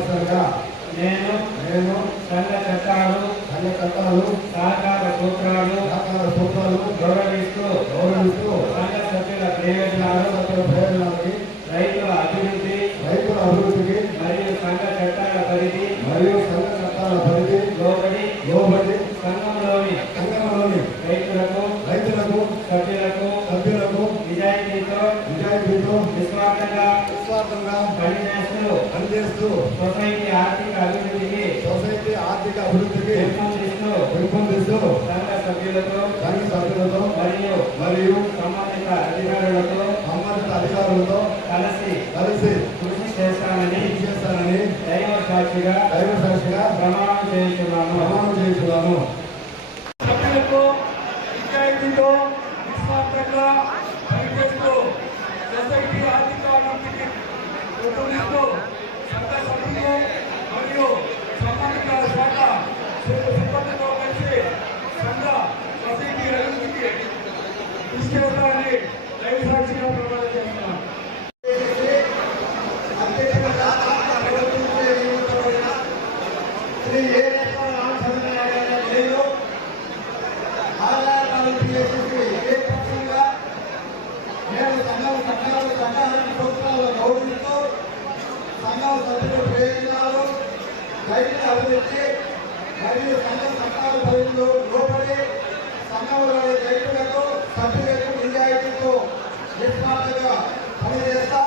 సంవత్సరంగా నేను సంఘ చట్టాలు సహకార సూత్రాలు గౌరవిస్తూ సంఘ సభ్యుల ప్రయోజనాలకి రైతుల అభివృద్ధికి మరియు సంఘ చట్టాల పరిధి లోబడి సంఘంలోని రైతులకు సభ్యులకు నిజాయితీతో నిస్వార్థంగా పనిచేస్తూ సొసైటీ ఆర్థిక అభివృద్ధికి పెంపొందిస్తూ సంఘ సభ్యులతో మరియు సంబంధిత అధికారులతో కలిసి కృషి చేస్తానని దైవ సాక్షిగా ప్రమాణం చేస్తున్నాను. సభ్యులతో నిజాయితీతో నిస్వార్థంగా పనిచేస్తూ సొసైటీ ఆర్థిక అభివృద్ధికి పెంపొందిస్తూ సంఘ సభ్యులు మరియు సంబంధిత శాఖ సిబ్బందితో కలిసి సంఘ సొసైటీ అభివృద్ధికి కృషి చేస్తామని దైవ సాక్షిగా ప్రమాణం చేస్తున్నాను. గౌరవిస్తూ సంఘం సభ్యుల ప్రయోజనాలు రైతుల అభివృద్ధి మరియు సంఘ చట్టాల పరిధిలో లోబడి సంఘంలోని రైతులకు సభ్యులకు నిజాయితీతో నిస్వార్థంగా పనిచేస్తా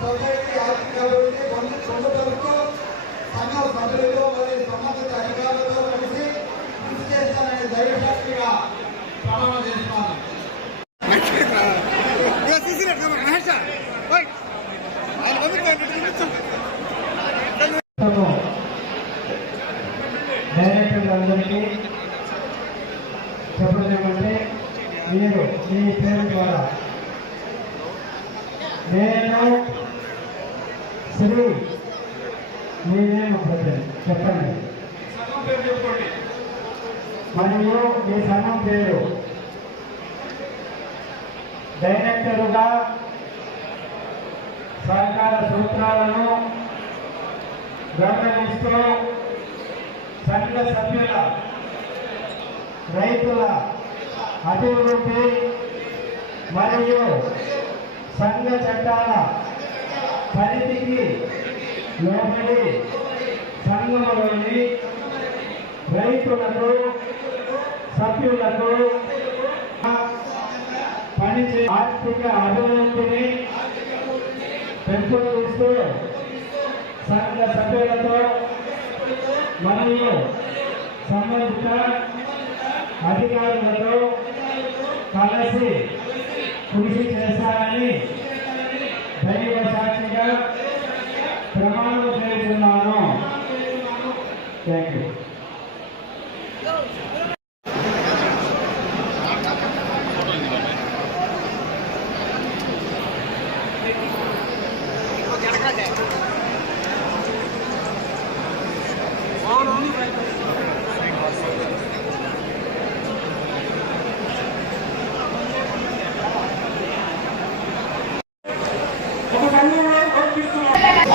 సొసైటీ ఆర్థిక అభివృద్ధి పొందుపరుస్తూ సంఘం సభ్యులతో మరియు సంబంధిత అధికారులతో కలిసి కృషి చేస్తానని దైవశక్తిగా ప్రమాణం చేస్తున్నాను. డైరెక్టర్లందరికీ చెప్పలేమంటే మీరు మీ పేరు ద్వారా నేను శ్రీ మీరేమో చెప్పండి మరియు మీ సంఘం పేరు డైరెక్టరుగా సహకార సూత్రాలను గౌరవిస్తూ సంఘ సభ్యుల రైతుల అభివృద్ధి మరియు సంఘ చట్టాల పరిధికి లోబడి సంఘంలోని రైతులకు సభ్యులకు పనిచే ఆర్థిక అభివృద్ధిని పెంపొందిస్తూ సంఘ సభ్యులతో మరియు సంబంధిత అధికారులతో కలిసి కృషి చేస్తారని దైవ సాక్షిగా ప్రమాణం చేస్తున్నాను. Thank you.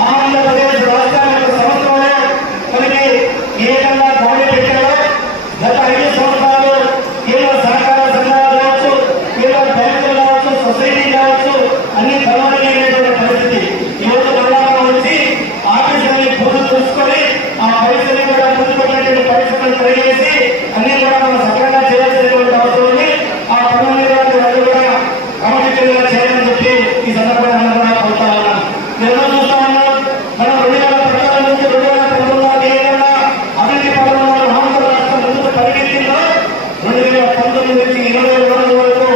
ఆంధ్రప్రదేశ్ రాష్ట్రానికి సంవత్సరంలో మనకి ఏ విధంగా పౌరులు పెట్టారో గత 5 సంవత్సరాలు కేవలం సహకార సంఘాలు కావచ్చు, కేవలం బ్యాంకులు కావచ్చు, సొసైటీ కావచ్చు, అన్ని కలవలేనటువంటి పరిస్థితి. ఈరోజు మండలం వచ్చి ఆఫీసులని పూజలు చూసుకొని ఆ పరిస్థితిని కూడా ముందు పెట్టినటువంటి పరిస్థితులను కలిగేసి అన్ని కూడా మనం సక్రమంగా చేయాల్సినటువంటి అవసరం ఉంది. ఆ పనులన్నీ కూడా క్రమశిక్షణగా చేయాలని చెప్పి ఈ సందర్భంగా అందరూ కూడా కోరుతా ఉన్నాను. నేను చూస్తా ఉన్నాం మనం 2014 నుంచి 2019 అభివృద్ధి పథకంలో ఆంధ్ర రాష్ట్రం ముందుకు పరిగెత్తిందో 2019 నుంచి 2022 వరకు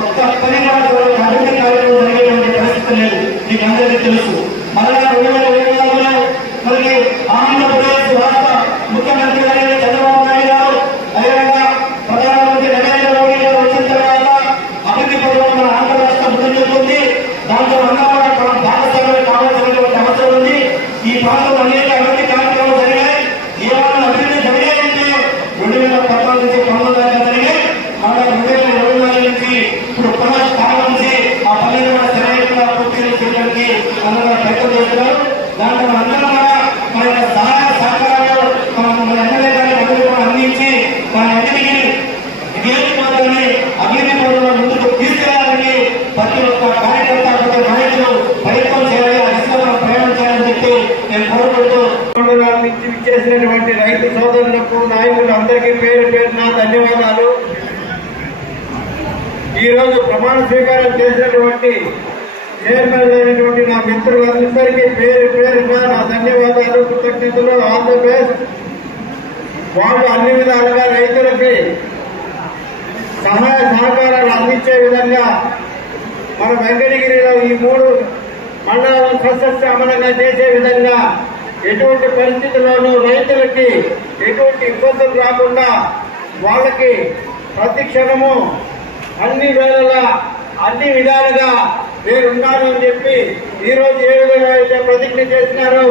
ఒక్క పని అభివృద్ధి కార్యక్రమం జరిగేటువంటి పరిస్థితి లేదు. మీకు అందరికీ తెలుసు. మరలా 2024లో మనకి ఆంధ్రప్రదేశ్ రాష్ట్ర ముఖ్యమంత్రి గారు చంద్రబాబు నాయుడు గారు అదేవిధంగా ప్రధానమంత్రి నరేంద్ర మోడీ గారు వచ్చిన తర్వాత అభివృద్ధి పథకం మన ఆంధ్ర రాష్ట్రం ముందుకెళ్తుంది. దాంట్లో అందరూ కూడా భాగస్వామ్యం కావాల్సినటువంటి అవసరం ఉంది. ఈ ప్రాంతంలో అనేక అభివృద్ధి కార్యక్రమాలు జరిగాయి. ఏమైనా అభివృద్ధి జరిగాయంటే 2014 నుంచి 19 దాకా జరిగాయి. మళ్ళీ 2024 నుంచి ఇప్పుడు పునఃస్థాపించి ఆ పని కూడా సరైన పూర్తి చేయడానికి అందరూ ప్రయత్నం చేస్తున్నారు. దాంట్లో అందరూ కూడా మన నుంచి విచ్చేసినటువంటి రైతు సోదరులకు నాయకులు అందరికీ పేరు పేరున ధన్యవాదాలు. ఈరోజు ప్రమాణ స్వీకారం చేసినటువంటి చైర్మన్ అయినటువంటి నా మిత్రులందరికీ పేరు పేరున నా ధన్యవాదాలు, కృతజ్ఞతలు. All the best. వాళ్ళు అన్ని విధాలుగా రైతులకి సహాయ సహకారాలు అందించే విధంగా మన వెంకటగిరిలో ఈ 3 మండలాలను సస్యశ్యామలంగా చేసే విధంగా ఎటువంటి పరిస్థితుల్లోనూ రైతులకి ఎటువంటి ఇబ్బందులు రాకుండా వాళ్ళకి ప్రతి క్షణము అన్ని వేళలా అన్ని విధాలుగా మీరున్నారు అని చెప్పి ఈరోజు ఏ విధంగా అయితే ప్రతిజ్ఞ చేసినారో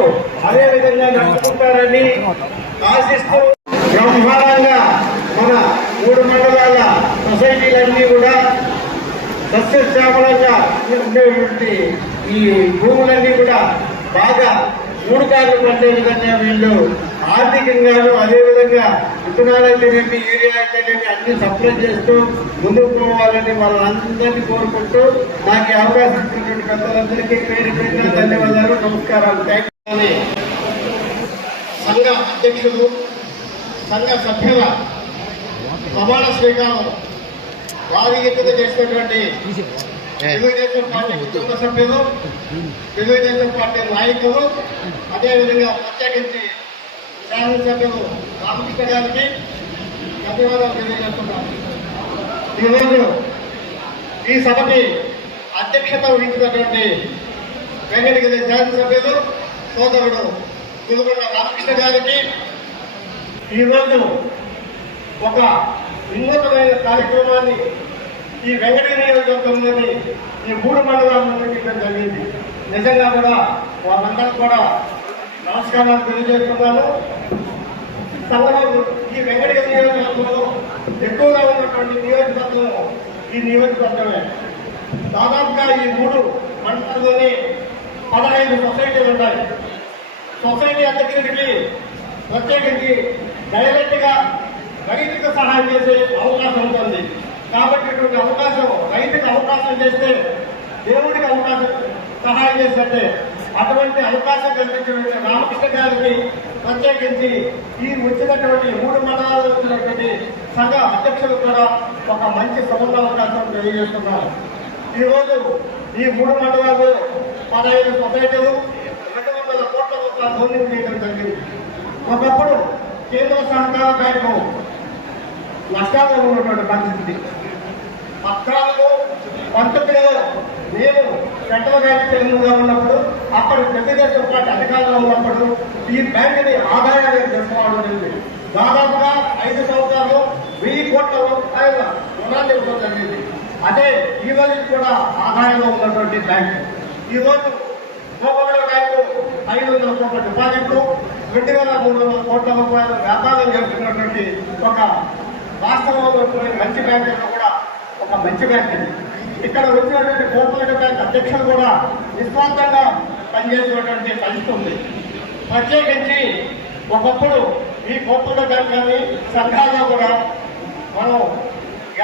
అదే విధంగా నడుచుకుంటారని ఆశిస్తూ బ్రహ్మాండంగా మన 3 మండలాల సొసైటీలన్నీ కూడా సస్యశ్యామలంగా ఉండేటువంటి ఈ భూములన్నీ కూడా బాగా 3 కార్లు పట్టే విధంగా వీళ్ళు ఆర్థికంగాను అదేవిధంగా విత్తనాలైతేనేమి యూరియా అయితేనేమి అన్ని సప్లై చేస్తూ ముందుకు పోవాలని వాళ్ళందరినీ కోరుకుంటూ నాకు అవకాశం ఇచ్చినటువంటి పెద్దలందరికీ పేరు పేరున ధన్యవాదాలు, నమస్కారాలు. సంఘ అధ్యక్షులు సంఘ సభ్యుల ప్రమాణ స్వీకారం వారి ఎత్తుగా చేసినటువంటి తెలుగుదేశం పార్టీ కుటుంబ సభ్యులు, తెలుగుదేశం పార్టీ నాయకులు, అదేవిధంగా ప్రత్యేకించి శాసనసభ్యులు రామకృష్ణ గారికి ధన్యవాదాలు తెలియజేస్తున్నాను. ఈరోజు ఈ సభకి అధ్యక్షత వహించినటువంటి వెంకటగిరి శాసనసభ్యులు సోదరుడు గురుగొండ రామకృష్ణ గారికి ఈరోజు ఒక వినూతమైన కార్యక్రమాన్ని ఈ వెంకటగిరి నియోజకవర్గంలోని ఈ 3 మండలాలను పెట్టడం జరిగింది. నిజంగా కూడా వాళ్ళందరికీ కూడా నమస్కారాలు తెలియజేస్తున్నాను. సంఘంలో ఈ వెంకటగిరి నియోజకవర్గంలో ఎక్కువగా ఉన్నటువంటి నియోజకవర్గం ఈ నియోజకవర్గమే. దాదాపుగా ఈ 3 మండలాల్లోనే 15 సొసైటీలు ఉన్నాయి. సొసైటీ అధ్యక్షుడికి ప్రత్యేకించి డైరెక్ట్ గా రైతుకు సహాయం చేసే అవకాశం ఉంటుంది. కాబట్టి ఇటువంటి అవకాశం రైతుకు అవకాశం చేస్తే దేవుడికి అవకాశం సహాయం చేస్తే అటువంటి అవకాశం కల్పించినటువంటి రామకృష్ణ గారికి ప్రత్యేకించి ఈ వచ్చినటువంటి 3 మండలాలు వచ్చినటువంటి సంఘ అధ్యక్షులకు కూడా ఒక మంచి సముద్ర అవకాశం తెలియజేస్తున్నారు. ఈరోజు ఈ 3 మండలాలు 15 సొసైటీలు 200 కోట్ల రూపాయల లోన్ చేయడం జరిగింది. ఒకప్పుడు కేంద్ర సహకార బ్యాంకు నష్టాల్లో ఉన్నటువంటి పరిస్థితి. 14-19లో నేను సెంట్రల్ బ్యాంక్ చైర్మన్గా ఉన్నప్పుడు అప్పటి తెలుగుదేశం పార్టీ అధికారంలో ఉన్నప్పుడు ఈ బ్యాంకుని ఆదాయాన్ని చేసుకోవడం జరిగింది. దాదాపుగా 5 సంవత్సరాలు 1000 కోట్ల రూపాయల రుణాన్ని ఇవ్వడం జరిగింది. అదే ఈ రోజు కూడా ఆదాయంలో ఉన్నటువంటి బ్యాంకు. ఈ రోజు గోపగడ బ్యాంకు 500 కోట్ల డిపాజిట్లు, 2300 కోట్ల రూపాయల వ్యాపారం చేస్తున్నటువంటి ఒక రాష్ట్రంలో మంచి బ్యాంకుల్లో కూడా ఒక మంచి బ్యాంక్. ఇక్కడ వచ్చినటువంటి కోఆపరేటివ్ బ్యాంక్ అధ్యక్షులు కూడా నిస్వార్థంగా పనిచేసినటువంటి పరిస్థితి ఉంది. ప్రత్యేకించి ఒకప్పుడు ఈ కోఆపరేటివ్ బ్యాంక్ కానీ సంఘాల్లో కూడా మనం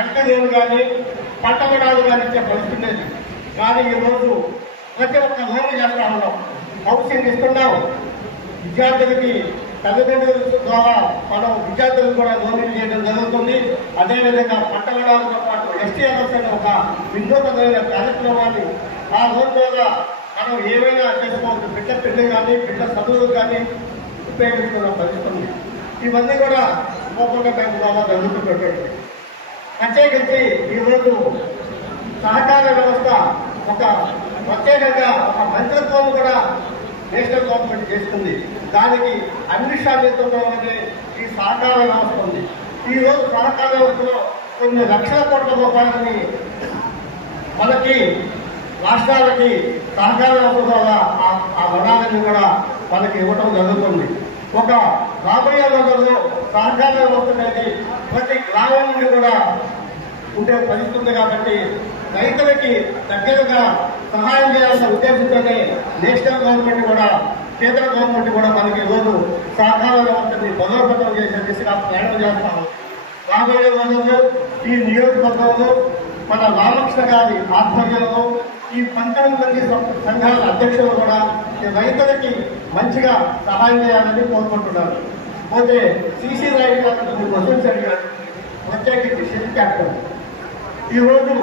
ఎల్కదేవులు కానీ పంట రుణాలు కానీ ఇచ్చే పరిస్థితి లేదు. కానీ ఈరోజు ప్రతి ఒక్క లోన్లు చేస్తా ఉన్నాం, హౌసింగ్ ఇస్తున్నాం. విద్యార్థులకి తల్లిదండ్రుల ద్వారా మనం విద్యార్థులకు కూడా లోన్లు చేయడం జరుగుతుంది. అదేవిధంగా పంట రుణాలతో పాటు STRS అనే ఒక వినూతమైన కార్యక్రమాన్ని ఆ లోన్ ద్వారా మనం ఏమైనా చేసుకోవచ్చు. బిడ్డ పెళ్లి కానీ బిడ్డ చదువులు కానీ ఉపయోగించుకున్న పరిస్థితి. ఇవన్నీ కూడా కోఆపరేటివ్ బ్యాంకు ద్వారా జరుగుతున్నటువంటి. ప్రత్యేకించి ఈరోజు సహకార వ్యవస్థ ఒక ప్రత్యేకంగా ఒక మంత్రిత్వం కూడా నేషనల్ గవర్నమెంట్ చేస్తుంది. దానికి అమిత్ షా నేతృత్వంలోనే ఈ సహకార వ్యవస్థ ఉంది. ఈ రోజు సహకార వ్యవస్థలో కొన్ని లక్షల కోట్ల రూపాయలని మనకి రాష్ట్రాలకి సహకార వ్యవస్థ ద్వారా ఆ రుణాలని కూడా మనకి ఇవ్వటం జరుగుతుంది. ఒక రాబోయే రోజుల్లో సహకార వ్యవస్థ అనేది ప్రతి గ్రామం నుండి కూడా ఉండే పరిస్థితి ఉంది. కాబట్టి రైతులకి దగ్గరగా సహాయం చేయాల్సిన ఉద్దేశంతోనే నేషనల్ గవర్నమెంట్ కూడా కేంద్ర గవర్నమెంట్ కూడా మనకి ఈరోజు సహకార వ్యవస్థని బలోపేతం చేసే దిశగా ప్రయాణం చేస్తాము. రాబోయే రోజుల్లో ఈ నియోజకవర్గంలో మన రామకృష్ణ గారి ఆధ్వర్యంలో ఈ 19 మంది సంఘాల అధ్యక్షులు కూడా ఈ రైతులకి మంచిగా సహాయం చేయాలని కోరుకుంటున్నారు. పోతే సిసి రైతు గారు మీరు క్వశ్చన్స్ అడిగారు, ప్రత్యేకించి షెల్ క్యాపిటల్. ఈరోజు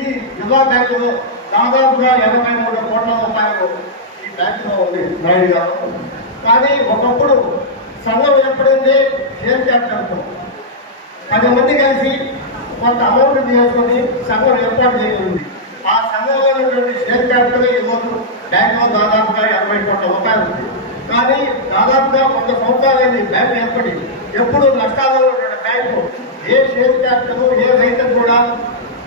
ఈ యువ బ్యాంకులో దాదాపుగా 83 కోట్ల రూపాయలు ఈ బ్యాంకులో ఉంది నాయుడు గారు. కానీ ఒకప్పుడు సంఘం ఏర్పడింది షేర్ క్యాపిటల్తో 10 మంది కలిసి కొంత అమౌంట్ తీసుకొని సంఘం ఏర్పాటు చేయనుంది. ఆ సంఘంలో ఉన్నటువంటి షేర్ క్యాపిటల్ ఈరోజు బ్యాంకులో దాదాపుగా 80 కోట్ల రూపాయలు ఉంది. కానీ దాదాపుగా 100 సంవత్సరాలైంది బ్యాంకు ఏర్పడి ఎప్పుడు నష్టాల్లో ఉన్నటువంటి బ్యాంకు ఏ షేర్ క్యాపిటల్ ఏ రైతుకు కూడా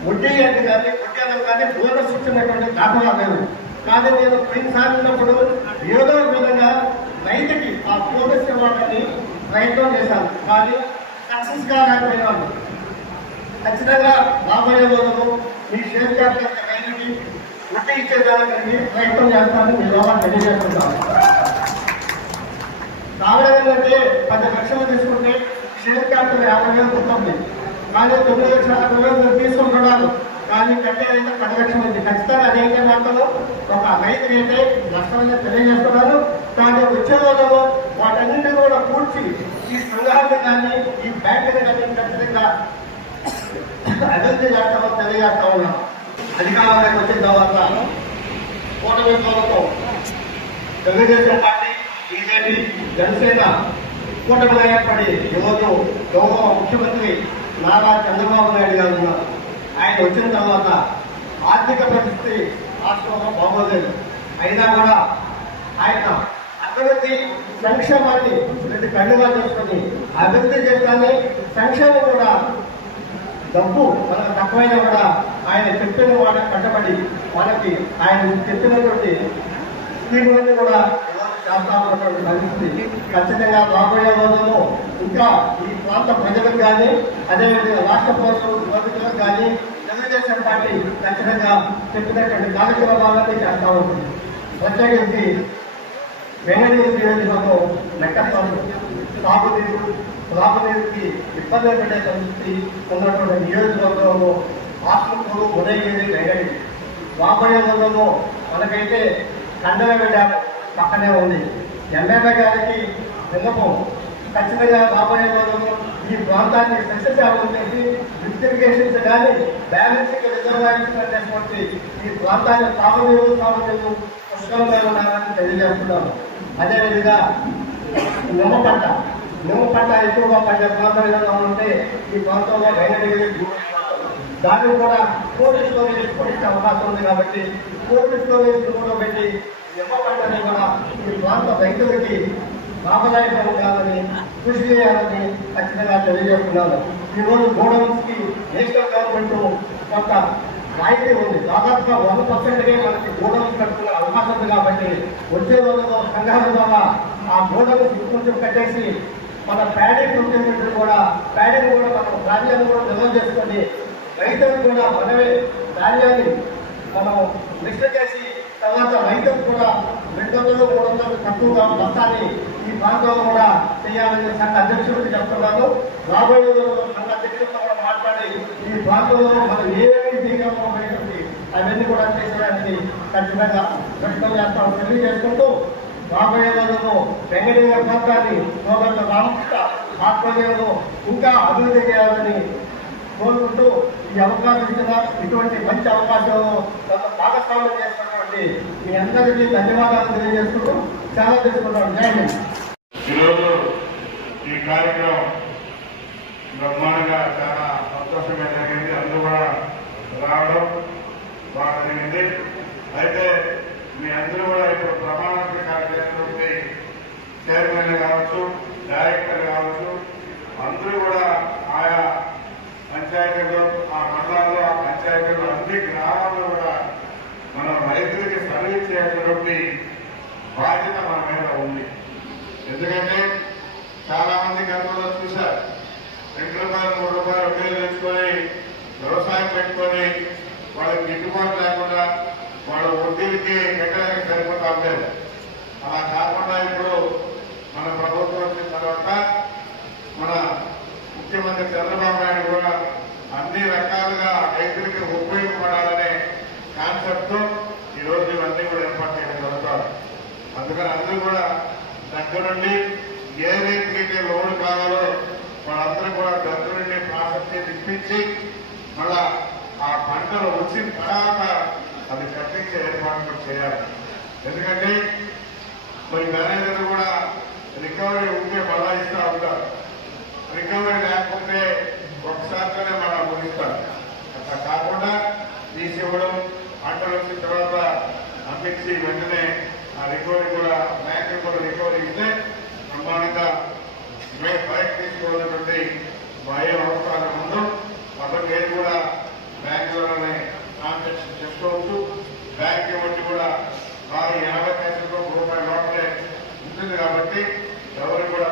వడ్డీ అంటే కానీ వడ్డీలకు కానీ బోనస్ ఇచ్చినటువంటి దాఖలా లేదు. కానీ నేను పోయినసారి ఉన్నప్పుడు ఏదో విధంగా రైతుకి ఆ బోనస్ ఇవ్వాలని ప్రయత్నం చేశాను. కానీ సక్సెస్ కాలేకపోయినాను. ఖచ్చితంగా రాబోయే రోజులు మీ షేర్ క్యాపిటల్ రైతుకి వడ్డీ ఇచ్చేదానికి ప్రయత్నం చేస్తానని మీ ద్వారా తెలియజేస్తున్నాను. కారణం ఏంటంటే 10 లక్షలు తీసుకుంటే షేర్ క్యాపిటల్ 50,000 ఉంటుంది. కానీ 9,60,000 తీసుకుంటున్నారు. కానీ కట్టే అయితే 10 లక్షలు ఉంది. ఖచ్చితంగా అదైతే మాత్రం ఒక రైతుకి అయితే నష్టమని తెలియజేస్తున్నారు. కానీ వచ్చే రోజుల్లో వాటన్నింటినీ కూడా కూర్చి ఈ సంఘాన్ని కానీ ఈ బ్యాంకుని కానీ ఖచ్చితంగా అభివృద్ధి చేస్తామని తెలియజేస్తా ఉన్నాం. అధికారంలోకి వచ్చిన తర్వాత కూటమి ప్రభుత్వం తెలుగుదేశం పార్టీ, బీజేపీ, జనసేన కూటమిగా ఏర్పడి ఈరోజు గౌరవ ముఖ్యమంత్రి నారా చంద్రబాబు నాయుడు గారు ఉన్నారు. ఆయన వచ్చిన తర్వాత ఆర్థిక పరిస్థితి రాష్ట్రంలో బాగోలేదు. అయినా కూడా ఆయన అభివృద్ధి సంక్షేమాన్ని 2 కళ్ళుగా చేసుకుని అభివృద్ధి చేస్తానే సంక్షేమం కూడా డబ్బు మనకు తక్కువైనా కూడా ఆయన చెప్పిన మాట కట్టబడి మనకి ఆయన చెప్పినటువంటి స్కీములన్నీ కూడా చేస్తా ఉన్నటువంటి పరిస్థితి. ఖచ్చితంగా రాబోయే రోజుల్లో ఇంకా ఈ ప్రాంత ప్రజలకు కానీ అదేవిధంగా రాష్ట్ర ప్రభుత్వం కానీ తెలుగుదేశం పార్టీ ఖచ్చితంగా చెప్పినటువంటి కార్యక్రమాలన్నీ చేస్తా ఉంటుంది. ప్రత్యేకించి వెంగళూరు నియోజకవర్గం లెక్కసాగు సాగునీరుకి ఇబ్బంది పడే పరిస్థితి ఉన్నటువంటి నియోజకవర్గంలో ఆత్మకూరు, ఉదయగిరి, వెంగళూరు రాబోయే రోజుల్లో మనకైతే కండల డ్యామ్ పక్కనే ఉంది. ఎమ్మెల్యే గారికి విన్నపం ఖచ్చితంగా రాబోయే రోజుల్లో ఈ ప్రాంతాన్ని సస్యశాలం చేసి లిఫ్టిఫికేషన్స్ కానీ బ్యాలెన్సింగ్ రిజర్వాయర్స్ అనేటువంటి ఈ ప్రాంతాన్ని సాగునీరు పుష్కలంగా ఉండాలని తెలియజేస్తున్నాను. అదేవిధంగా నిమ్మ పంట ఎక్కువగా పండే ప్రాంతాలుగా ఉంటే ఈ ప్రాంతంలో వెంగళగిరి దాన్ని కూడా కోల్డ్ స్టోరేజ్ పొడిచే అవకాశం ఉంది. కాబట్టి కోల్డ్ స్టోరేజ్ కూడా పెట్టి నిమ్మ పంటని కూడా ఈ ప్రాంత రైతులకి లాభదాయకం కావాలని కృషి చేయాలని ఖచ్చితంగా తెలియజేస్తున్నాను. ఈరోజు గోడౌన్స్ కి నేషనల్ గవర్నమెంట్ కొంత రాయితీ ఉంది. దాదాపుగా 100%గా మనకి గోడౌన్స్ కట్టుకునే అవకాశం ఉంది. కాబట్టి వచ్చే రోజుల్లో సంఘాల ద్వారా ఆ గోడౌన్స్ కొంచెం కట్టేసి మన ప్యాడీ ప్రొక్యూర్మెంట్ కూడా ప్యాడీని కూడా మనం ధాన్యాన్ని కూడా నిల్వ చేసుకొని రైతులకు కూడా మనమే ధాన్యాన్ని మనం మిక్స్ చేసి తర్వాత రైతులకు కూడా 200-300 తక్కువగా బస్తాన్ని ఈ ప్రాంతంలో కూడా చేయాలని సంఘ అధ్యక్షుడికి చెప్తున్నాను. రాబోయే రోజుల్లో సంఘ అధ్యక్షులతో కూడా మాట్లాడి ఈ ప్రాంతంలో మనం ఏమేమి చేయగలమనేటువంటి అవన్నీ కూడా చేసేదానికి ఖచ్చితంగా ప్రయత్నం చేస్తామని తెలియజేసుకుంటూ రాబోయే రోజుల్లో వెంగళూరు ప్రాంతాన్ని సోదరుల రామకృష్ణ ఆధ్వర్యంలో ఇంకా అభివృద్ధి చేయాలని కోరుకుంటూ ఈ అవకాశం ఇచ్చిన ఇటువంటి మంచి అవకాశంలో తన భాగస్వామ్యం చేస్తున్నటువంటి మీ అందరికీ ధన్యవాదాలు తెలియజేసుకుంటూ చాలా చేసుకుంటాం. జై హింద్. ఈరోజు ఈ కార్యక్రమం బ్రహ్మాండంగా చాలా సంతోషంగా జరిగింది. అందరూ కూడా రావడం బాగా జరిగింది. అయితే మీ అందరూ కూడా ఇప్పుడు ప్రమాణ స్వీకారం చేసినటువంటి చైర్మన్ కావచ్చు, డైరెక్టర్ కావచ్చు, అందరూ కూడా ఆయా పంచాయతీలు, ఆ మండలాల్లో, ఆ పంచాయతీలు, అన్ని గ్రామాల్లో కూడా మనం రైతులకి సర్వీస్ చేసేటువంటి బాధ్యత మన మీద ఉంది. ఎందుకంటే చాలా మంది గతంలో చూశారు, 2 రూపాయలు 3 రూపాయలు వడ్డీలు తెచ్చుకొని వ్యవసాయం పెట్టుకొని వాళ్ళకి గిట్టుబాటు లేకుండా వాళ్ళ వడ్డీలకి కట్టడానికి సరిపోతా ఉండేది. అలా కాకుండా ఇప్పుడు మన ప్రభుత్వం వచ్చిన తర్వాత మన ముఖ్యమంత్రి చంద్రబాబు నాయుడు కూడా అన్ని రకాలుగా రైతులకి ఉపయోగపడాలనే కాన్సెప్ట్ తో దగ్గరుండి ఏ రీతికి లోన్ కావాలో వాళ్ళందరూ కూడా దగ్గరుండి ప్రాసెస్ ఇప్పించి మళ్ళా ఆ పంటలు వచ్చిన తర్వాత అది కట్టించే ఏర్పాట్లు చేయాలి. ఎందుకంటే మరి మేనేజర్ కూడా రికవరీ ఉంటే మళ్ళా ఇస్తూ ఉంటారు, రికవరీ లేకపోతే ఒకసారితోనే మళ్ళా ముగిస్తారు. అట్లా కాకుండా తీసివ్వడం, పంటలు వచ్చిన తర్వాత పంపించి వెంటనే ఆ రికవరీ కూడా బ్యాంకులు కూడా రికవరీ ఇస్తే బ్రహ్మాండంగా బయట తీసుకోవాలన్నటువంటి భయం అవసరాలు ముందు కాబట్టి ఏది కూడా బ్యాంకులలోనే ట్రాన్సాక్షన్ చేసుకోవచ్చు. బ్యాంక్ వడ్డీ కూడా 80 పైసలకు రూపాయల లోపలే ఉంటుంది కాబట్టి ఎవరు కూడా